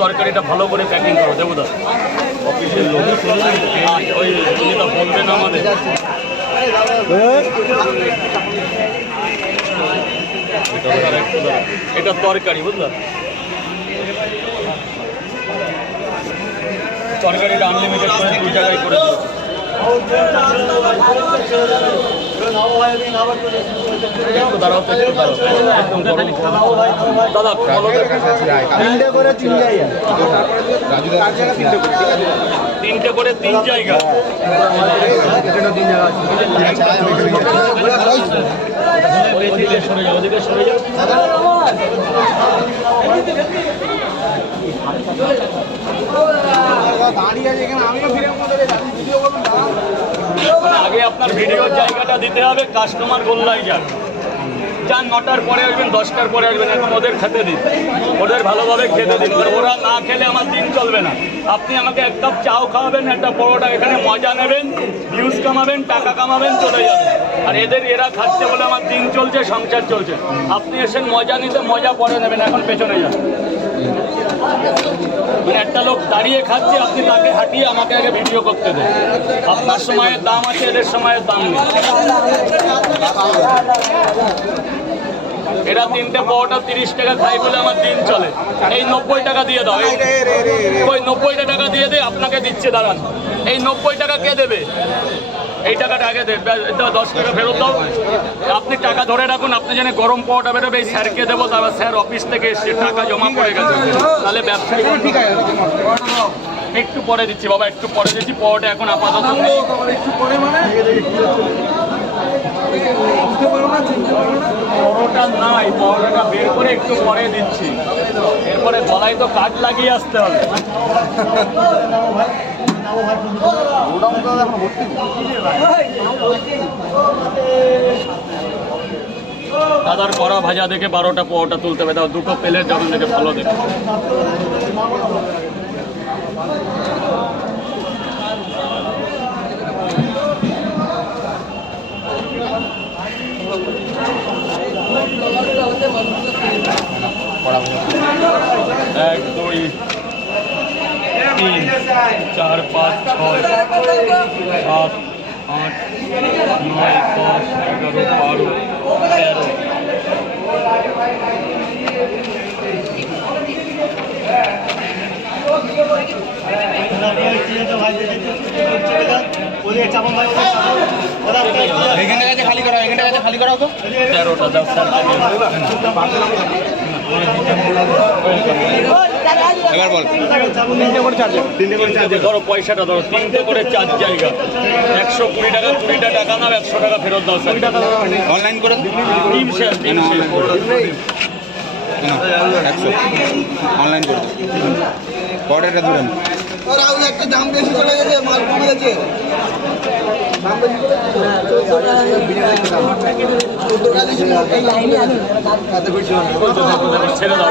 তরকারিটা ভালো করে প্যাকিং করো দেবুদা। অফিসের লোক ওই যেটা বলবেন আমাদের এটা তরকারি বুঝলাম। তরকারিটা আনলিমিটেড করে 2 জায়গায় করে দিচ্ছি। দাদা তিনটে করে 3 জায়গা, 3টে করে 3 জায়গা। সরে যাও, ওদিকে সরে যাও। আগে আপনার ভিডিওর জায়গাটা দিতে হবে, কাস্টমার গোল্লাই যান। 9টার পরে আসবেন, 10টার পরে আসবেন, এখন ওদের খেতে দিন, ওদের ভালোভাবে খেতে দিন। ওরা না খেলে আমার দিন চলবে না। আপনি আমাকে 1 কাপ চাও খাওয়াবেন, একটা পরোটা, এখানে মজা নেবেন, ভিউজ কামাবেন, টাকা কামাবেন, চলে যাবেন। আর এরা খাচ্ছে বলে আমার দিন চলছে, সংসার চলছে। আপনি এসে মজা নিতে মজা পরে নেবেন, এখন পেছনে যান। মানে একটা লোক দাঁড়িয়ে খাচ্ছে, আপনি তাকে হাঁটিয়ে আমাকে আগে ভিডিও করতে দেন। আপনার সময়ের দাম আছে, এদের সময়ের দাম নেই। এরা 3টে পরোটা 30 টাকা খাই বলে আমার দিন চলে। এই 90 টাকা দিয়ে দাও, ওই 90 টাকা দিয়ে দে, আপনাকে দিচ্ছে দাঁড়ান। এই 90 টাকা কে দেবে? এই টাকাটা আগে দেবে, 10 টাকা ফেরত দাও। আপনি টাকা ধরে রাখুন, আপনি জানেন গরম পরোটা বেরোবে, এই স্যারকে দেবো, তারপর স্যার অফিস থেকে এসছে, টাকা জমা পড়ে গেছে, তাহলে ব্যবসায়ী ঠিক আছে। একটু পরে দিচ্ছি বাবা, একটু পরে দিচ্ছি, পরোটা এখন আপাতত পরোটা নাই, পরোটাটা বের করে একটু পরে দিচ্ছি। এরপরে গলায় তো কাঠ লাগিয়ে আসতে হবে। দাদার কড়া ভাজা দেখে 12টা পরোটা তুলতে হবে, দাও 2টো প্লেট যখন দেখে ভালো দেখে। এক, দুই, 3, 4, 5, 6, 7, 8, 9, 10, 11, 12, 13। খালি করা, এখানটা খালি করা তো 13টা দাও স্যার। এবার বল। 3টে করে 4 জায়গা, ধরো পয়সাটা ধরো, 3টে করে 4 জায়গা, 120 টাকা, 20টা টাকা নাও, 100 টাকা ফেরত দাও স্যার। অনলাইন করে টিম শেয়ার অনলাইন করে পরোটাটা দিবেন। একটা দাম বেশি চলে গেছে, মাল কমে গেছে। ছেড়ে দাও।